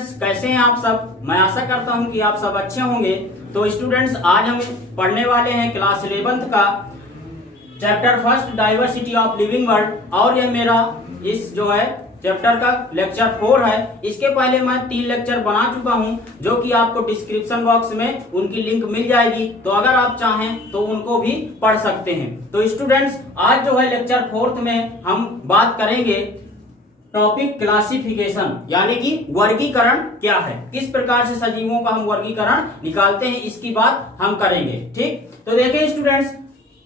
Students, कैसे हैं आप सब। मैं आशा करता हूं कि आप सब अच्छे होंगे। तो स्टूडेंट्स, आज हम पढ़ने वाले हैं क्लास 11th का chapter first diversity of living world, और यह मेरा इस जो है चैप्टर का लेक्चर 4 है। इसके पहले मैं 3 लेक्चर बना चुका हूं, जो कि आपको डिस्क्रिप्शन बॉक्स में उनकी लिंक मिल जाएगी, तो अगर आप चाहें तो उनको भी पढ़ सकते हैं। तो स्टूडेंट्स, आज जो है लेक्चर 4 में हम बात करेंगे टॉपिक क्लासिफिकेशन, यानी कि वर्गीकरण क्या है, किस प्रकार से सजीवों का हम वर्गीकरण निकालते हैं, इसकी बात हम करेंगे। ठीक, तो देखिए स्टूडेंट्स,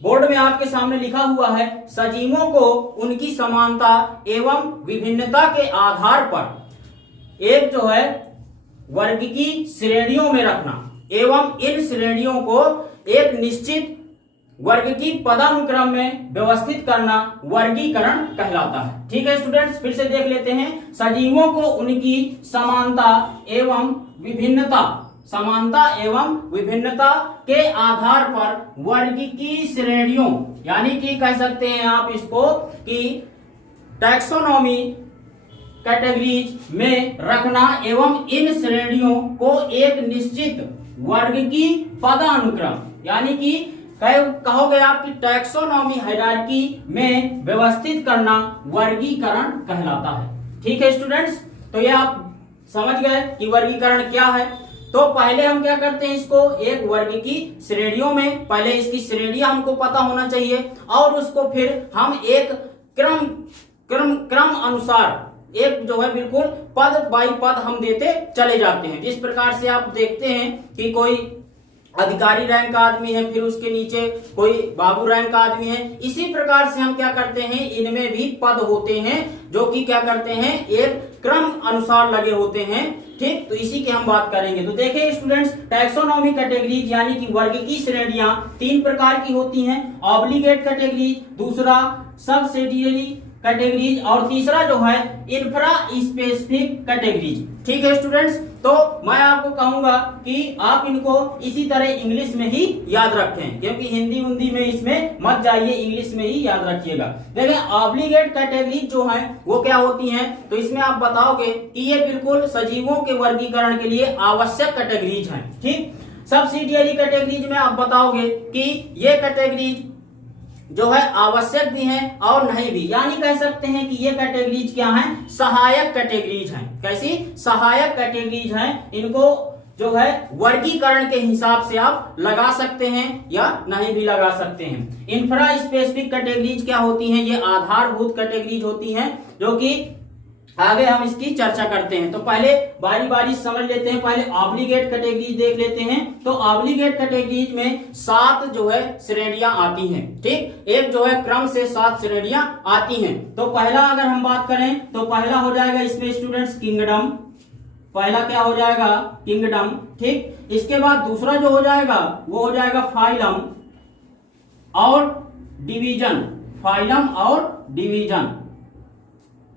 बोर्ड में आपके सामने लिखा हुआ है, सजीवों को उनकी समानता एवं विभिन्नता के आधार पर एक जो है वर्ग की श्रेणियों में रखना एवं इन श्रेणियों को एक निश्चित वर्ग की पदानुक्रम में व्यवस्थित करना वर्गीकरण कहलाता है। ठीक है स्टूडेंट्स, फिर से देख लेते हैं। सजीवों को उनकी समानता एवं विभिन्नता के आधार पर वर्ग की श्रेणियों, यानी कि कह सकते हैं आप इसको कि टैक्सोनॉमी कैटेगरीज में रखना एवं इन श्रेणियों को एक निश्चित वर्ग की पदानुक्रम, यानी कि कहोगे आप कि टैक्सोनॉमी हायरार्की में व्यवस्थित करना वर्गीकरण कहलाता है। ठीक है स्टूडेंट्स, तो ये आप समझ गए कि वर्गीकरण क्या है। तो पहले हम क्या करते हैं, इसको एक वर्ग की श्रेणियों में, पहले इसकी श्रेणियां हमको पता होना चाहिए, और उसको फिर हम एक क्रम अनुसार एक जो है बिल्कुल पद बाई पद हम देते चले जाते हैं। जिस प्रकार से आप देखते हैं कि कोई अधिकारी रैंक का आदमी है, फिर उसके नीचे कोई बाबू रैंक का आदमी है, इसी प्रकार से हम क्या करते हैं, इनमें भी पद होते हैं जो कि क्या करते हैं, एक क्रम अनुसार लगे होते हैं। ठीक, तो इसी की हम बात करेंगे। तो देखिए स्टूडेंट्स, टैक्सोनॉमी कैटेगरीज यानी कि वर्ग की श्रेणियां 3 प्रकार की होती हैं। ऑब्लिगेट कैटेगरीज, दूसरा सबसिडियरी कैटेगरीज, और तीसरा जो है इंफ्रा स्पेसिफिक कैटेगरीज। ठीक है स्टूडेंट्स, तो मैं आपको कहूंगा कि आप इनको इसी तरह इंग्लिश में ही याद रखें, क्योंकि हिंदी में इसमें मत जाइए, इंग्लिश में ही याद रखिएगा। देखिए ऑब्लिगेट कैटेगरीज जो है वो क्या होती हैं, तो इसमें आप बताओगे कि ये बिल्कुल सजीवों के वर्गीकरण के लिए आवश्यक कैटेगरीज हैं। ठीक, सब्सिडियरी कैटेगरीज में आप बताओगे कि ये कैटेगरीज जो है आवश्यक भी हैं और नहीं भी, यानी कह सकते हैं कि ये कैटेगरीज क्या हैं, सहायक कैटेगरीज हैं। कैसी? सहायक कैटेगरीज हैं। इनको जो है वर्गीकरण के हिसाब से आप लगा सकते हैं या नहीं भी लगा सकते हैं। इंफ्रा स्पेसिफिक कैटेगरीज क्या होती हैं, ये आधारभूत कैटेगरीज होती हैं, जो कि आगे हम इसकी चर्चा करते हैं। तो पहले बारी बारी समझ लेते हैं। पहले ऑब्लिगेट कैटेगरीज देख लेते हैं। तो ऑब्लिगेट कैटेगरीज में 7 जो है श्रेणियां आती हैं। ठीक, एक जो है क्रम से 7 श्रेणियां आती हैं। तो पहला अगर हम बात करें तो पहला हो जाएगा इसमें स्टूडेंट्स किंगडम। पहला क्या हो जाएगा, किंगडम। ठीक, इसके बाद दूसरा जो हो जाएगा वो हो जाएगा फाइलम और डिवीजन। फाइलम और डिवीजन।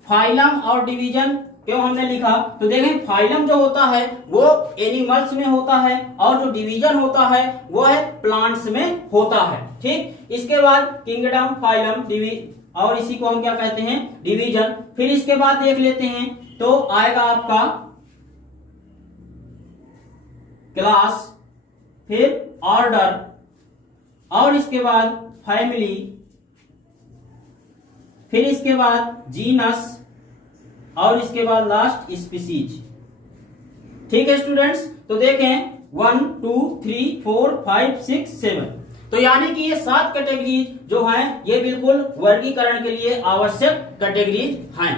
फाइलम और डिवीजन क्यों हमने लिखा, तो देखें फाइलम जो होता है वो एनिमल्स में होता है, और जो डिवीजन होता है वो है प्लांट्स में होता है। ठीक, इसके बाद किंगडम, फाइलम, और इसी को हम क्या कहते हैं, डिवीजन। फिर इसके बाद देख लेते हैं तो आएगा आपका क्लास, फिर ऑर्डर, और इसके बाद फैमिली, फिर इसके बाद जीनस, और इसके बाद लास्ट स्पीसीज। ठीक है स्टूडेंट्स, तो देखें 1 2 3 4 5 6 7, तो यानी कि ये 7 कैटेगरीज जो हैं ये बिल्कुल वर्गीकरण के लिए आवश्यक कैटेगरीज हैं।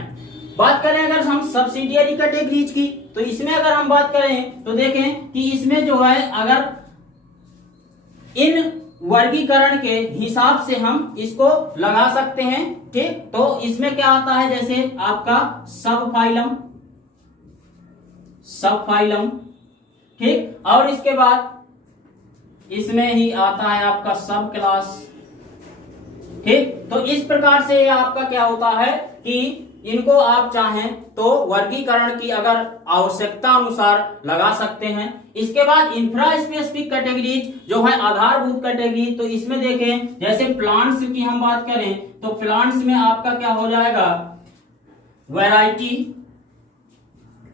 बात करें अगर हम सब्सिडियरी कैटेगरीज की, तो इसमें अगर हम बात करें तो देखें कि इसमें जो है अगर इन वर्गीकरण के हिसाब से हम इसको लगा सकते हैं। ठीक, तो इसमें क्या आता है, जैसे आपका सब फाइलम। ठीक, और इसके बाद इसमें ही आता है आपका सब क्लास। ठीक, तो इस प्रकार से आपका क्या होता है कि इनको आप चाहें तो वर्गीकरण की अगर आवश्यकता अनुसार लगा सकते हैं। इसके बाद इंफ्रा स्पेसिफिक कैटेगरीज जो है आधारभूत कैटेगरीज, तो इसमें देखें जैसे प्लांट्स की हम बात करें तो प्लांट्स में आपका क्या हो जाएगा, वैरायटी,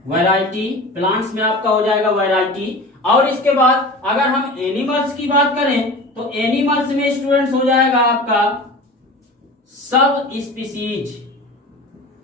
वैरायटी, प्लांट्स में आपका हो जाएगा वैरायटी। और इसके बाद अगर हम एनिमल्स की बात करें तो एनिमल्स में स्टूडेंट्स हो जाएगा आपका सब स्पीसीज।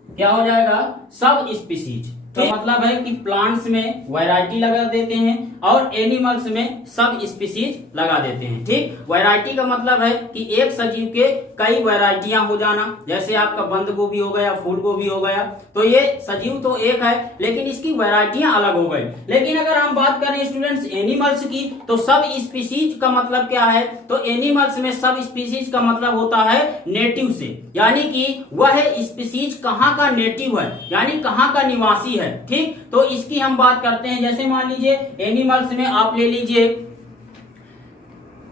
क्या हो जाएगा? Sub species. तो मतलब है कि प्लांट्स में वैरायटी लगा देते हैं और एनिमल्स में सब स्पीसीज लगा देते हैं। ठीक, वैरायटी का मतलब है कि एक सजीव के कई वैरायटियां हो जाना, जैसे आपका बंद गोभी हो गया, फूल गोभी हो गया, तो ये सजीव तो एक है लेकिन इसकी वैरायटियां अलग हो गई। लेकिन अगर हम बात करें स्टूडेंट्स एनिमल्स की तो सब स्पीसीज का मतलब क्या है? तो एनिमल्स में सब स्पीसीज का मतलब होता है नेटिव से, यानी कि वह स्पीसीज कहाँ का नेटिव है, यानी कहाँ का निवासी है। ठीक, तो इसकी हम बात करते हैं। जैसे मान लीजिए एनिमल्स में आप ले लीजिए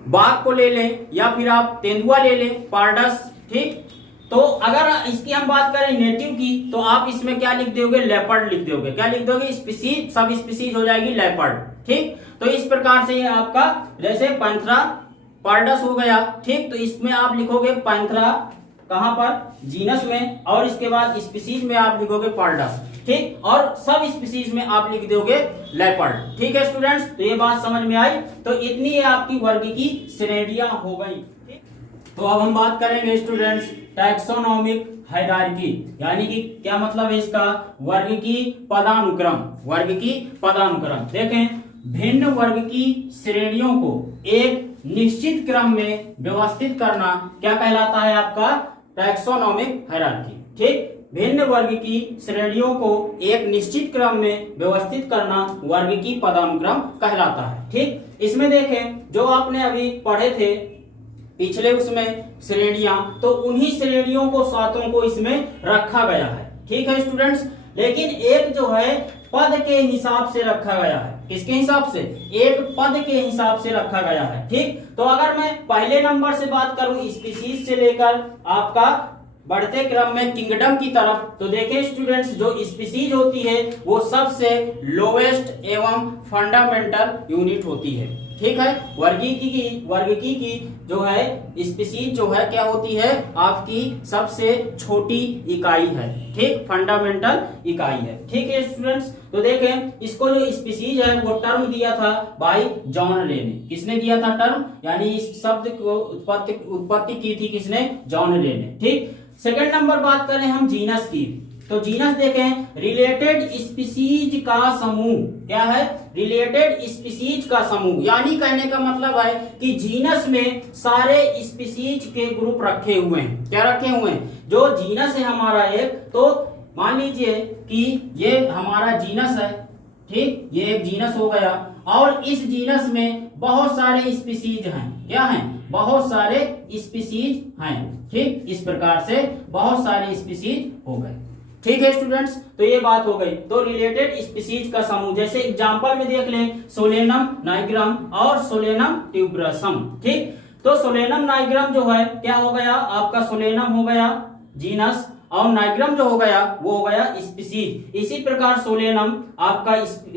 बाघ को ले लें या फिर आप तेंदुआ ले लें, पारडस। ठीक, तो अगर इसकी हम बात करें नेटिव की तो आप इसमें क्या लिख दोगे? लेपर्ड लिख दोगे। क्या लिख दोगे? स्पीसीज, सब स्पीसीज हो जाएगी लेपर्ड। ठीक, तो इस प्रकार से ये आपका जैसे पैंथरा पारडस हो गया। ठीक, तो इसमें आप लिखोगे पैंथरा, कहां पर? जीनस में, और इसके बाद स्पीसीज में आप लिखोगे पारडस। ठीक, और सब स्पीसीज में आप लिख दोगे लेपर्ड। ठीक है स्टूडेंट्स, तो ये बात समझ में आई। तो इतनी ये आपकी वर्ग की श्रेणियां हो गई। ठीक, तो अब हम बात करेंगे स्टूडेंट्स टैक्सोनॉमिक हायरार्की, यानी कि क्या मतलब है इसका? वर्ग की पदानुक्रम। वर्ग की पदानुक्रम। देखें, भिन्न वर्ग की श्रेणियों को एक निश्चित क्रम में व्यवस्थित करना क्या कहलाता है? आपका टैक्सोनॉमिक हायरार्की। ठीक, भिन्न वर्ग की श्रेणियों को एक निश्चित क्रम में व्यवस्थित करना वर्ग की पदानुक्रम कहलाता है। ठीक, इसमें देखें जो आपने अभी पढ़े थे पिछले उसमें श्रेणियां, तो उन्हीं श्रेणियों को सातों को इसमें रखा गया है। ठीक है स्टूडेंट्स, लेकिन एक जो है पद के हिसाब से रखा गया है। किसके हिसाब से? एक पद के हिसाब से रखा गया है। ठीक, तो अगर मैं पहले नंबर से बात करूं स्पीसीज से लेकर आपका बढ़ते क्रम में किंगडम की तरफ, तो देखें स्टूडेंट्स जो स्पीसीज होती है वो सबसे लोएस्ट एवं फंडामेंटल यूनिट होती है। ठीक है, वर्गीकी की जो है स्पीसीज जो है क्या होती है? आपकी सबसे छोटी इकाई है। ठीक, फंडामेंटल इकाई है। ठीक है स्टूडेंट्स, तो देखें इसको जो स्पीसीज है वो टर्म दिया था बाय जॉन ले ने। किसने दिया था टर्म? यानी इस शब्द को उत्पत्ति की थी किसने? जॉन ले ने। ठीक, सेकंड नंबर बात करें हम जीनस की, तो जीनस देखें रिलेटेड स्पीसीज का समूह। क्या है? रिलेटेड स्पीसीज का समूह, यानी कहने का मतलब है कि जीनस में सारे स्पीसीज के ग्रुप रखे हुए हैं। क्या रखे हुए हैं? जो जीनस है हमारा एक, तो मान लीजिए कि ये हमारा जीनस है। ठीक, ये एक जीनस हो गया और इस जीनस में बहुत सारे स्पीसीज हैं। क्या हैं? बहुत सारे स्पीसीज हैं। ठीक, इस प्रकार से बहुत सारे स्पीसीज हो गए। ठीक है स्टूडेंट्स, तो ये बात हो गई। तो रिलेटेड स्पीसीज का समूह, जैसे एग्जांपल में देख लें सोलेनम नाइग्रम और सोलेनम ट्यूबरसम। ठीक, तो सोलेनम नाइग्रम जो है क्या हो गया? आपका सोलेनम हो गया जीनस और नाइग्रम जो हो गया वो हो गया स्पीसीज। इसी प्रकार सोलेनम आपका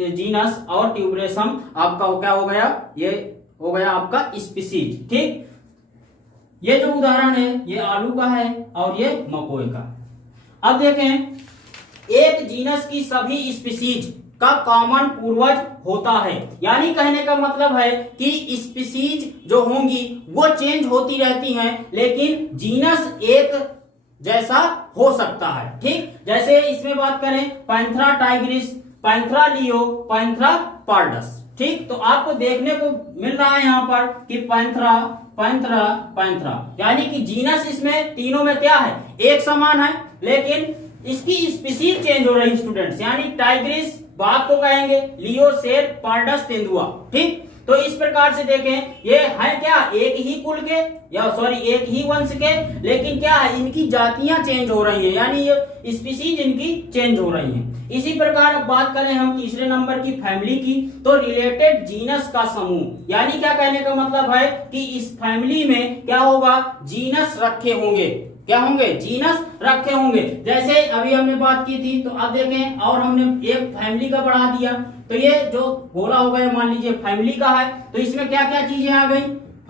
जीनस और ट्यूबरसम आपका क्या हो गया? ये हो गया आपका स्पीसीज। ठीक, ये जो उदाहरण है ये आलू का है और ये मकोई का। अब देखें एक जीनस की सभी स्पीसीज का कॉमन पूर्वज होता है, यानी कहने का मतलब है कि स्पीसीज जो होंगी वो चेंज होती रहती हैं लेकिन जीनस एक जैसा हो सकता है। ठीक, जैसे इसमें बात करें Panthera tigris, Panthera leo, Panthera pardus. ठीक, तो आपको देखने को मिल रहा है यहाँ पर कि पैंथरा पैंथरा पैंथरा, यानी कि जीनस इसमें तीनों में क्या है? एक समान है, लेकिन इसकी स्पीसीज चेंज हो रही स्टूडेंट्स, यानी टाइग्रिस बाघ को कहेंगे, लियो शेर, पारडस तेंदुआ। ठीक, तो इस प्रकार से देखें ये है क्या? एक ही कुल के या सॉरी एक ही वंश के, लेकिन क्या है? इनकी जातियां चेंज हो रही हैं, यानी ये स्पीसीज इनकी चेंज हो रही हैं। इसी प्रकार अब बात करें हम तीसरे नंबर की फैमिली की, तो रिलेटेड जीनस का समूह, यानी क्या कहने का मतलब है कि इस फैमिली में क्या होगा? जीनस रखे होंगे। क्या होंगे? जीनस रखे होंगे। जैसे अभी हमने बात की थी, तो अब देखें और हमने एक फैमिली का बढ़ा दिया, तो ये जो गोला हो गया मान लीजिए फैमिली का है, तो इसमें क्या क्या चीजें आ गई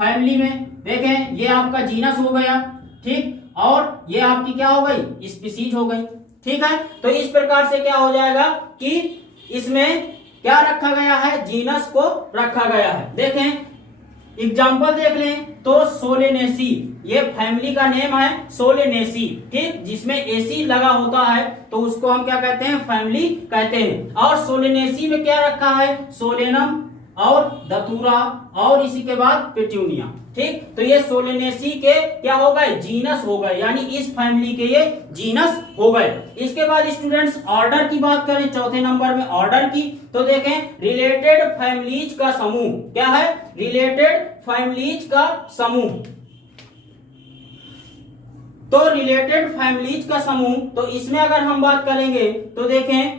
फैमिली में? देखें ये आपका जीनस हो गया। ठीक, और ये आपकी क्या हो गई? स्पीसीज हो गई। ठीक है, तो इस प्रकार से क्या हो जाएगा कि इसमें क्या रखा गया है, जीनस को रखा गया है। देखें एग्जाम्पल देख लें तो सोलेनेसी, ये फैमिली का नेम है सोलेनेसी, ठीक, जिसमें एसी लगा होता है तो उसको हम क्या कहते हैं, फैमिली कहते हैं। और सोलेनेसी में क्या रखा है, सोलेनम और दतूरा और इसी के बाद पेट्यूनिया, ठीक। तो ये सोलेनेसी के क्या हो गए, जीनस हो गए, यानी इस फैमिली के ये जीनस हो गए। इसके बाद स्टूडेंट्स ऑर्डर की बात करें, चौथे नंबर में ऑर्डर की, तो देखें रिलेटेड फैमिलीज का समूह, क्या है, रिलेटेड फैमिलीज का समूह। तो रिलेटेड फैमिलीज का समूह, तो इसमें अगर हम बात करेंगे तो देखें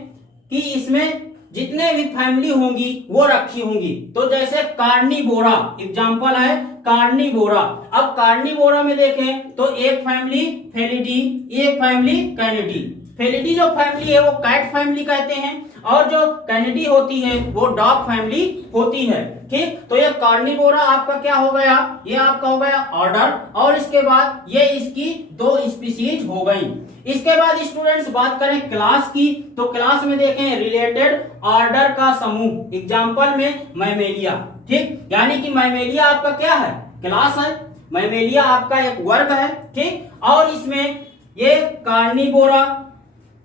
कि इसमें जितने भी फैमिली होंगी वो रखी होंगी। तो जैसे कार्निवोरा एग्जांपल है, कार्निवोरा। अब कार्निवोरा में देखें तो एक फैमिली फेलिडी, एक फैमिली कैनिडी। फेलिडी जो फैमिली है वो कैट फैमिली कहते हैं और जो कैनिडी होती है वो डॉग फैमिली होती है, ठीक। तो ये कार्निवोरा आपका क्या हो गया, ये आपका हो गया ऑर्डर, और इसके बाद ये इसकी 2 स्पीसीज हो गई। इसके बाद स्टूडेंट्स बात करें क्लास की, तो क्लास में देखें रिलेटेड ऑर्डर का समूह, एग्जांपल में मैमेलिया, ठीक, यानी कि मैमेलिया आपका क्या है, क्लास है, मैमेलिया आपका एक वर्ग है, ठीक। और इसमें ये कार्निवोरा,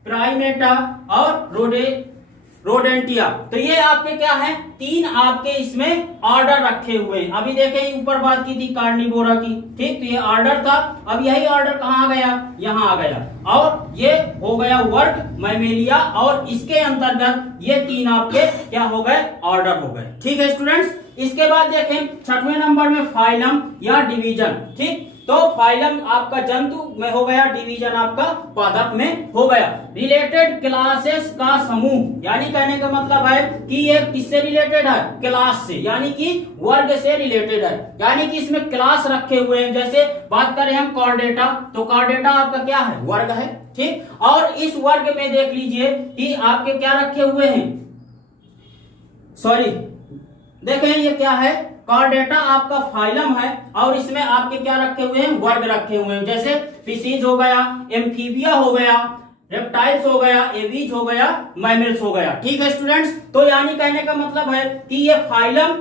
प्राइमेटा और रोडेंटिया, तो ये आपके क्या है, 3 आपके इसमें ऑर्डर रखे हुए हैं। अभी देखें ऊपर बात की थी कार्निवोरा की, ठीक, तो ये ऑर्डर था, अब यही ऑर्डर कहाँ आ गया, यहाँ आ गया, और ये हो गया वर्ग मैमेलिया, और इसके अंतर्गत ये 3 आपके क्या हो गए, ऑर्डर हो गए, ठीक है स्टूडेंट्स। इसके बाद देखें 6वें नंबर में फाइलम या डिवीजन, ठीक। तो फाइलम आपका जंतु में हो गया, डिवीजन आपका पादप में हो गया। रिलेटेड क्लासेस का समूह, यानी कहने का मतलब है कि ये किससे रिलेटेड है, क्लास से, यानी कि वर्ग से रिलेटेड है, यानी कि इसमें क्लास रखे हुए हैं। जैसे बात करें हम कॉर्डेटा, तो कॉर्डेटा आपका क्या है, वर्ग है, ठीक। और इस वर्ग में देख लीजिए कि आपके क्या रखे हुए हैं, सॉरी देखें ये क्या है, कॉर्डेटा आपका फाइलम है, और इसमें आपके क्या रखे हुए हैं, वर्ग रखे हुए हैं। जैसे फिशीज हो गया, एम्फीबिया हो गया, रेप्टाइल्स हो गया, एवीज हो गया, मैमल्स हो गया, ठीक है स्टूडेंट्स। तो यानी कहने का मतलब है कि ये फाइलम,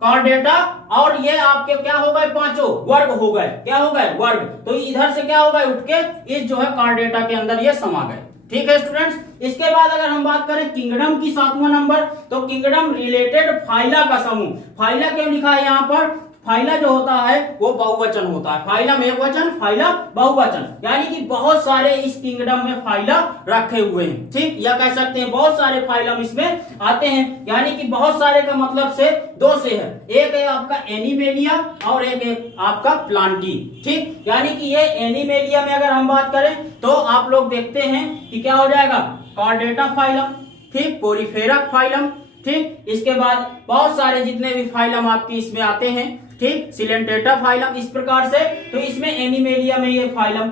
कॉर्डेटा और ये आपके क्या हो गए, 5 वर्ग हो गए, क्या हो गए, वर्ग। तो इधर से क्या हो गए, उठ के इस जो है कॉर्डेटा के अंदर ये समा गए, ठीक है स्टूडेंट्स। इसके बाद अगर हम बात करें किंगडम की 7वां नंबर, तो किंगडम रिलेटेड फाइला का समूह। फाइला क्यों लिखा है यहाँ पर, फाइला जो होता है वो बहुवचन होता है, फाइलम एक वचन, फाइला बहुवचन, यानी कि बहुत सारे इस किंगडम में फाइला रखे हुए हैं, ठीक, या कह सकते हैं बहुत सारे फाइलम इसमें आते हैं, यानी कि बहुत सारे का मतलब से 2 से है, एक है आपका एनिमेलिया और एक है आपका प्लांटी, ठीक। यानी कि ये एनिमेलिया में अगर हम बात करें तो आप लोग देखते हैं कि क्या हो जाएगा, कॉर्डेटा फाइलम, ठीक, कोरिफेरा फाइलम, ठीक। इसके बाद बहुत सारे जितने भी फाइलम आपके इसमें आते हैं, ठीक, सिलेंटेटा फाइलम, इस प्रकार से। तो इसमें एनिमेलिया में ये फाइलम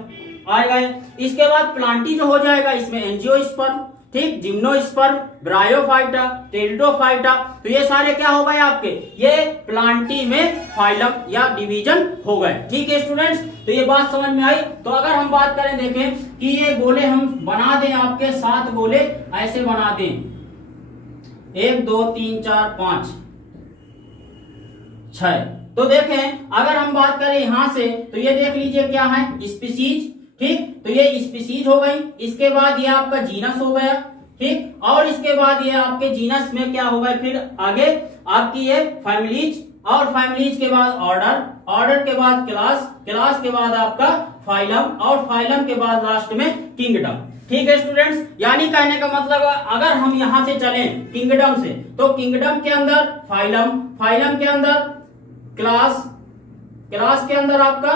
आ गए। इसके बाद प्लांटी जो हो जाएगा, इसमें एंजियोस्पर्म, ठीक, जिम्नोस्पर्म, ब्रायोफाइटा, टेरिडोफाइटा, तो ये सारे क्या हो गए आपके, ये प्लांटी में फाइलम या डिवीजन हो गए, ठीक है स्टूडेंट्स। तो ये बात समझ में आई। तो अगर हम बात करें, देखें कि ये गोले हम बना दें, आपके 7 गोले ऐसे बना दें, 1 2 3 4 5 6, तो देखें अगर हम बात करें यहां से, तो ये देख लीजिए क्या है, स्पीसीज, ठीक, तो ये स्पीसीज हो गई। इसके बाद ये आपका जीनस हो गया, ठीक, और इसके बाद ये आपके जीनस में क्या हो गए, फिर आगे आपकी ये फैमिलीज, और फैमिलीज के बाद ऑर्डर, ऑर्डर के बाद क्लास, क्लास के बाद आपका फाइलम, और फाइलम के बाद लास्ट में किंगडम, ठीक है स्टूडेंट्स। यानी कहने का मतलब अगर हम यहां से चलें किंगडम से, तो किंगडम के अंदर फाइलम, फाइलम के अंदर क्लास, क्लास के अंदर आपका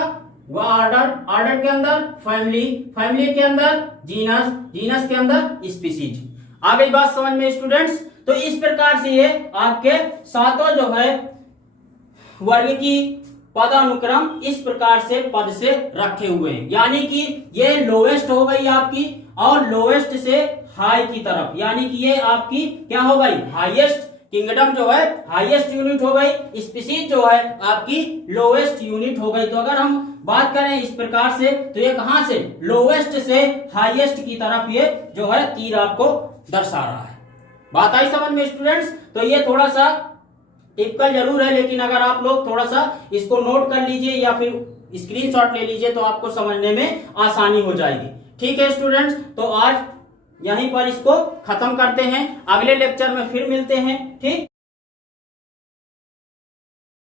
वो ऑर्डर, ऑर्डर के अंदर फैमिली, फैमिली के अंदर जीनस, जीनस के अंदर स्पीसीज। आ गई बात समझ में स्टूडेंट्स। तो इस प्रकार से ये आपके 7 जो है वर्ग की पदानुक्रम इस प्रकार से पद से रखे हुए हैं, यानी कि ये लोवेस्ट हो गई आपकी, और लोवेस्ट से हाई की तरफ, यानी कि ये आपकी क्या हो गई, हाईएस्ट। किंगडम जो है हाईएस्ट यूनिट हो गई, स्पीसीज जो है आपकी लोवेस्ट यूनिट हो गई। तो अगर हम बात करें इस प्रकार से, तो ये कहां से, लोवेस्ट से हाईएस्ट की तरफ ये जो है तीर आपको दर्शा रहा है। बात आई समझ में स्टूडेंट्स? तो ये थोड़ा सा टिपिकल जरूर है, लेकिन अगर आप लोग थोड़ा सा इसको नोट कर लीजिए या फिर स्क्रीनशॉट ले लीजिए तो आपको समझने में आसानी हो जाएगी। ठीक है स्टूडेंट्स, तो आज यहीं पर इसको खत्म करते हैं, अगले लेक्चर में फिर मिलते हैं। ठीक।